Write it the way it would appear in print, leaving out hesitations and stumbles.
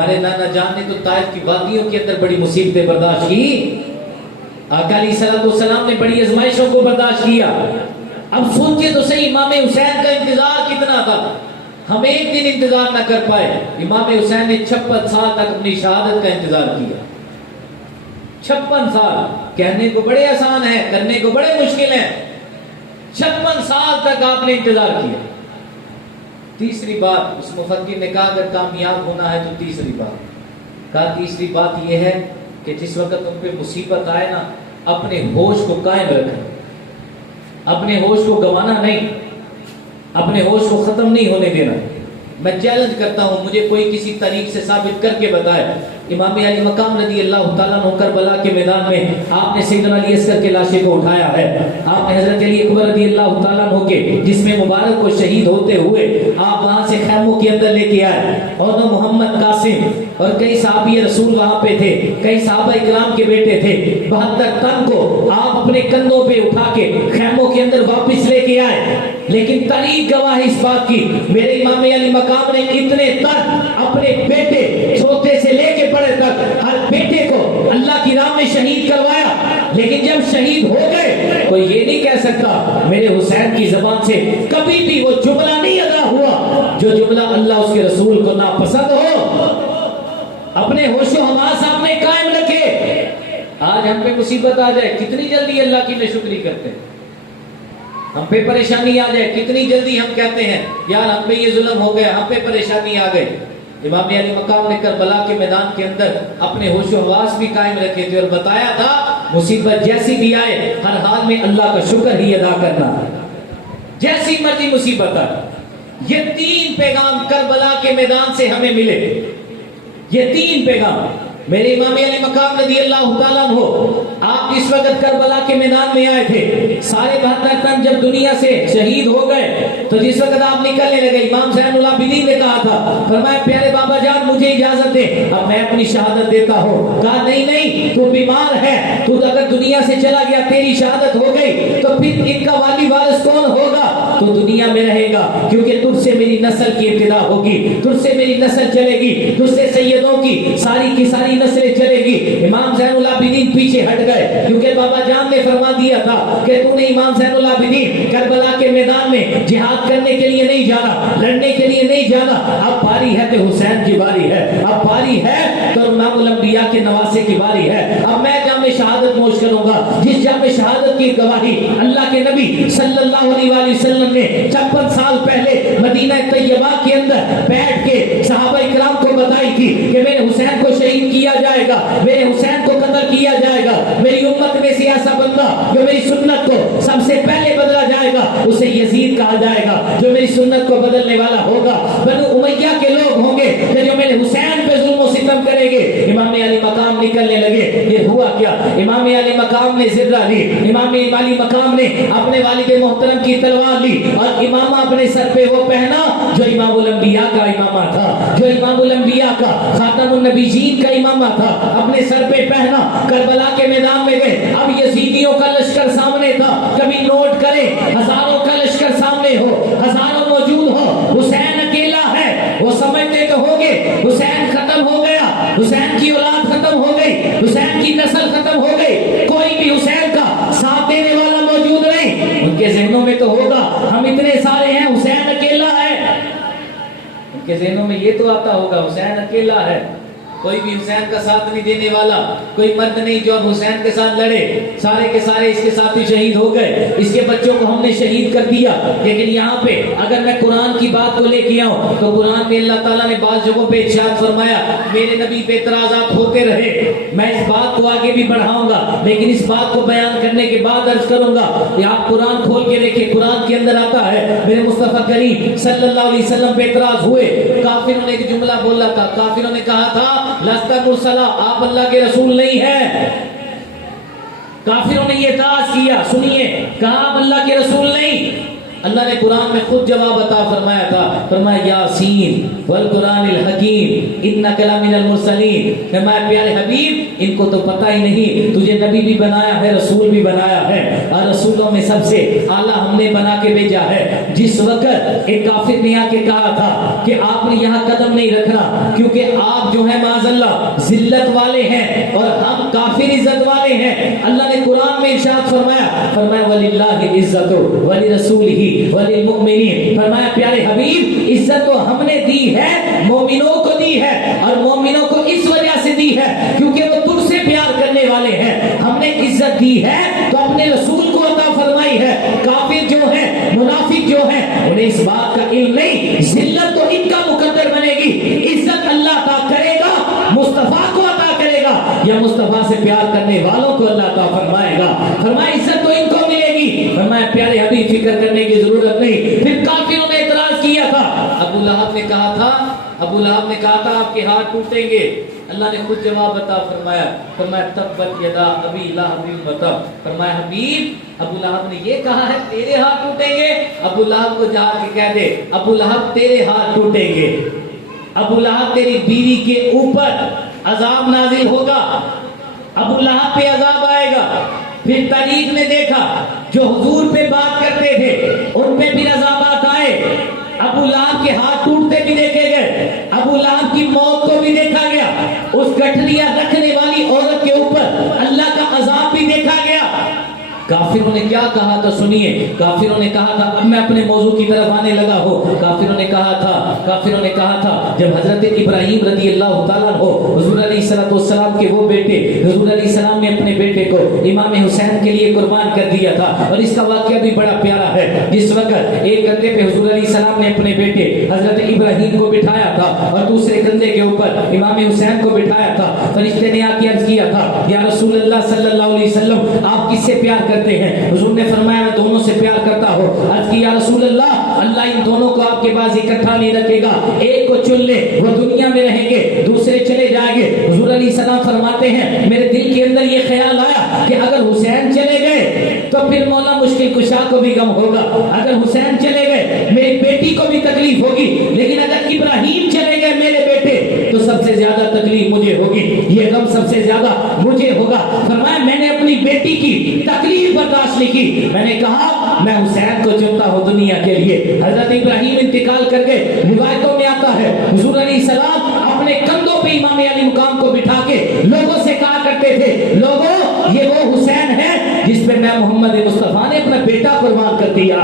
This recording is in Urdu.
ہمارے نانا جان نے تو طائف کی وادیوں کے اندر بڑی مصیبتیں برداشت کی. آقا علیہ الصلوۃ والسلام نے بڑی آزمائشوں کو برداشت کیا. اب سوچئے تو صحیح، امام حسین کا انتظار کتنا تھا. ہم ایک دن انتظار نہ کر پائے، امام حسین نے 56 سال تک اپنی شہادت کا انتظار کیا. 56 سال کہنے کو بڑے آسان ہے، کرنے کو بڑے مشکل ہیں. 56 سال تک آپ نے انتظار کیا. تیسری بات اس مفکر نے کہا اگر کامیاب ہونا ہے تو تیسری بات یہ ہے کہ جس وقت ان پہ مصیبت آئے نا، اپنے ہوش کو قائم رکھیں، اپنے ہوش کو گنوانا نہیں، اپنے ہوش کو ختم نہیں ہونے دینا. میں چیلنج کرتا ہوں، مجھے کوئی کسی طریق سے ثابت کر کے بتائے امام علی مقام رضی اللہ تعالیٰ عنہ کربلا کے میدان میں آپ نے سیدنا علی اصغر کے لاشے کو اٹھایا ہے. آپ نے حضرت علی اکبر رضی اللہ تعالیٰ عنہ کے جسم مبارک کو شہید ہوتے ہوئے آپ وہاں سے خیموں کے اندر لے کے آئے، اور نہ محمد قاسم اور کئی صحابی رسول وہاں پہ تھے، کئی صحابہ اکرام کے بیٹے تھے. 72 تن کو آپ اپنے کندھوں پہ اٹھا کے خیموں کے اندر واپس لے کے آئے. لیکن تاریخ گواہ ہے اس بات کی، میرے امام علی مقام نے اتنے تک اپنے بیٹے چھوٹے سے لے کے بڑے تک ہر بیٹے کو اللہ کی راہ میں شہید کروایا. لیکن جب شہید ہو گئے کوئی یہ نہیں کہہ سکتا میرے حسین کی زبان سے کبھی بھی وہ جملہ نہیں ادا ہوا جو جملہ اللہ اس کے رسول کو ناپسند ہو. اپنے ہوش و حواس اپنے قائم رکھے. آج ہم پہ مصیبت آ جائے کتنی جلدی اللہ کی ناشکری کرتے ہیں. ہم پہ پریشانی آ جائے کتنی جلدی ہم کہتے ہیں یار ہم پہ یہ ظلم ہو گیا، ہم پہ پریشانی آ گئی. امام علی مقام نے کربلا کے میدان کے اندر اپنے ہوش و حواس بھی قائم رکھے تھے اور بتایا تھا مصیبت جیسی بھی آئے ہر حال میں اللہ کا شکر ہی ادا کرنا، جیسی مرضی مصیبت آئے. یہ 3 پیغام کربلا کے میدان سے ہمیں ملے. یہ 3 پیغام میرے امام علی مقام رضی اللہ تعالیٰ عنہ آپ اس وقت کربلا کے میدان میں آئے تھے. سارے 72 تن جب دنیا سے شہید ہو گئے تو جس وقت آپ نکلنے لگے امام زین العابدین نے کہا تھا، فرمایا پیارے بابا جان مجھے اجازت دے اب میں اپنی شہادت دیتا ہوں. کہا نہیں تو بیمار ہے، تو اگر دنیا سے چلا گیا تیری شہادت ہو گئی تو پھر ان کا والی وارث کون ہوگا؟ تو دنیا میں رہے گا، کیونکہ تجھ سے میری نسل کی ابتدا ہوگی، تجھ سے میری نسل چلے گی، تجھ سے سیدوں کی ساری نسلیں چلے گی. امام زین العابدین پیچھے ہٹ گئے کیونکہ بابا جان نے فرما دیا تھا کہ تو نے امام زین العابدین کربلا کے میدان میں جہاد کرنے کے لیے نہیں جانا، لڑنے کے لیے نہیں جانا. اب باری ہے تو حسین کی باری ہے، اب باری ہے تو امام الانبیاء کے نواسے کی باری ہے. اب میں جام شہادت نوش کروں گا جس جام شہادت کی گواہی اللہ کے نبی صلی اللہ علیہ وآلہ وسلم نے 56 سال پہلے مدینہ طیبہ کے اندر بیٹھ کے صحابہ اکرام کو بتائی تھی کہ میرے حسین کو شہید کیا جائے گا، میرے حسین کو قتل کیا جائے گا. میری امت میں سے ایسا بندہ جو میری سنت کو سب سے پہلے بدلا جائے گا اسے یزید کہا جائے گا. جو میری سنت کو بدلنے والا ہوگا بنو امیہ کے لوگ ہوں گے کہ جو میرے حسین پہ ظلم و ستم کریں گے. امام علی مقام نکلنے لگے. یہ ہوا کیا؟ امام علی مقام نے ذرہ لی، امام علی مقام نے اپنے والد محترم کی تلوار لی اور امامہ اپنے سر پہ وہ پہنا جو امام الانبیاء کا امامہ تھا، جو امام الانبیاء کا خاتم النبیین کا امامہ تھا، اپنے سر پہ پہنا. کربلا کے میدان میں گئے. اب یزیدیوں کا لشکر سامنے تھا. کبھی نوٹ کریں ہزاروں کا لشکر سامنے ہو، ہزاروں موجود ہو، حسین اکیلا ہے. وہ سمجھتے تو ہوں گے حسین ختم ہو گیا، حسین کی اولاد ختم ہو گئی، حسین کی نسل ختم ہو گئی، کوئی بھی حسین کا ساتھ دینے والا موجود نہیں. ان کے ذہنوں میں تو ہوگا ہم اتنے سارے ہیں حسین اکیلا ہے. ان کے ذہنوں میں یہ تو آتا ہوگا حسین اکیلا ہے، کوئی بھی حسین کا ساتھ نہیں دینے والا، کوئی مرد نہیں جو اب حسین کے ساتھ لڑے. سارے کے سارے اس کے ساتھ ہی شہید ہو گئے، اس کے بچوں کو ہم نے شہید کر دیا. لیکن یہاں پہ اگر میں قرآن کی بات کو لے کے آؤں تو قرآن میں اللہ تعالیٰ نے بعض جگہوں پہ ارشاد فرمایا میرے نبی پہ اعتراضات ہوتے رہے، میں اس بات کو آگے بھی بڑھاؤں گا، لیکن اس بات کو بیان کرنے کے بعد عرض کروں گا کہ آپ قرآن کھول کے دیکھیں. قرآن کے اندر آتا ہے میرے مصطفیٰ کریم صلی اللہ علیہ وسلم پہ اعتراض ہوئے. کافروں نے ایک جملہ بولا تھا، کافروں نے کہا تھا لست مرسلا، آپ اللہ کے رسول نہیں ہیں. کافروں نے یہ اعتراض کیا، سنیے، کہا آپ اللہ کے رسول نہیں. اللہ نے قرآن میں خود جواب عطا فرمایا تھا، فرمایا یاسین والقرآن الحکیم انک لمن المرسلین، فرمایا پیارے حبیب ان کو تو پتہ ہی نہیں تجھے نبی بھی بنایا ہے، رسول بھی بنایا ہے، اور رسولوں میں سب سے اعلیٰ ہم نے بنا کے بھیجا ہے۔ جس وقت ایک کافر نے آ کے کہا تھا کہ آپ نے یہاں قدم نہیں رکھنا کیونکہ آپ جو ہے معاذ اللہ ذلت والے ہیں اور ہم کافر عزت والے ہیں، اللہ نے قرآن میں ارشاد فرمایا، فرمایا وَلِلَّهِ الْعِزَّةُ وَلِرَسُولِهِ وَلِلْمُؤْمِنِينَ، فرمایا پیارے حبیب عزت تو ہم نے دی ہے، مومنوں کو دی ہے، اور مومنوں کو اس وجہ سے دی ہے کیونکہ وہ تم سے پیار کرنے والے ہیں۔ ہم نے عزت دی ہے تو اپنے رسول کو عطا فرمائی ہے۔ کافر جو ہیں، منافق جو ہیں، انہیں اس بات کا علم نہیں، ذلت تو ان کا مقدر بنے گی، عزت اللہ عطا کرے گا، مصطفیٰ کو عطا کرے گا یا مصطفیٰ سے پیار کرنے والوں کو اللہ عطا فرمائے گا۔ فرمایا عزت تو ان کو ملے گی۔ فرمایا پیارے حبیب فکر کرنے کی ضرورت نہیں۔ پھر کافروں نے اعتراض کیا تھا، ابو لہب نے کہا تھا آپ کے ہاتھ ٹوٹیں گے، اللہ نے خود جواب عطا فرمایا، فرمایا تبت یدا ابی لہب وتب، فرمایا حبیب ابو لہب نے یہ کہا ہے تیرے ہاتھ ٹوٹیں گے، ابو لہب کو جا کے کہہ دے ابو لہب تیرے ہاتھ ٹوٹیں گے، ابو لہب تیری بیوی کے اوپر عذاب نازل ہوگا، ابو لہب پہ عذاب آئے گا۔ پھر تاریخ نے دیکھا جو حضور پہ بات کرتے تھے ان پہ بھی عذابات آئے، ابو لہب کے ہاتھ ٹوٹتے بھی دیکھے گئے، ابو لہب کی موت کو بھی دیکھا گیا، اس گٹھلیاں رکھنے والی عورت کے اوپر اللہ کا عذاب بھی دیکھا گیا۔ کافروں نے کیا کہا تھا سنیے، کافروں نے کہا تھا، اب میں اپنے موضوع کی طرف آنے لگا ہوں، کافروں نے کہا تھا جب حضرت ابراہیم رضی اللہ تعالیٰ عنہ حضور علیہ السلام کے وہ بیٹے، حضور علیہ السلام نے اپنے بیٹے کو امام حسین کے لیے قربان کر دیا تھا، اور اس کا واقعہ بھی بڑا پیارا ہے۔ جس وقت ایک کندھے پہ حضور علیہ السلام نے اپنے بیٹے حضرت ابراہیم کو بٹھایا تھا اور دوسرے کندھے کے اوپر امام حسین کو بٹھایا تھا، فرشتے نے آ کے عرض کیا تھا یا رسول اللہ صلی اللہ علیہ وسلم آپ کس سے پیار کرتے ہیں؟ حضور نے فرمایا میں دونوں سے پیار کرتا ہوں۔ عرض کی یا رسول اللہ ان دونوں کو آپ کے پاس اکٹھا نہیں رکھے گا، ایک کو چن لے، وہ دنیا میں رہیں گے، دوسرے چلے جائیں گے۔ حضور علیہ السلام فرماتے ہیں میرے دل کے اندر یہ خیال آیا کہ اگر حسین چلے گئے تو پھر مولا مشکل کشا کو بھی غم ہوگا، اگر حسین چلے گئے میری بیٹی کو بھی تکلیف ہوگی، لیکن اگر ابراہیم چلے گئے میرے بیٹے تو سب سے زیادہ تکلیف مجھے ہوگی، یہ غم سب سے زیادہ مجھے ہوگا۔ فرمایا میں نے اپنی بیٹی کی تکلیف برداشت نہیں کی، میں نے کہا میں حسین کو چنتا ہوں دنیا کے لیے۔ حضرت ابراہیم انتقال کر گئے، روایتوں میں آتا ہے حضور علیہ السلام اپنے کندھوں پہ امام علی مقام کو بٹھا کے لوگوں سے کہا کرتے تھے لوگوں یہ وہ حسین ہے جس پہ میں محمد مصطفیٰ نے اپنا بیٹا قربان کر دیا۔